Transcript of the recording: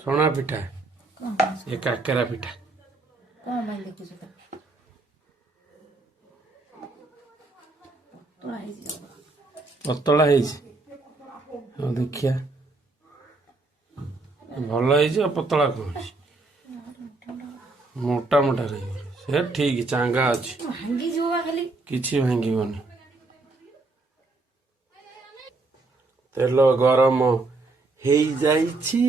छणा पिठा ये काकेरा पिठा कौन भाई देखो पतला है देखिया भल है पतला कौन मोटा मोटा रही से ठीक चांगा अच्छी किसी भांगनी तेल गरम हो जाइछि।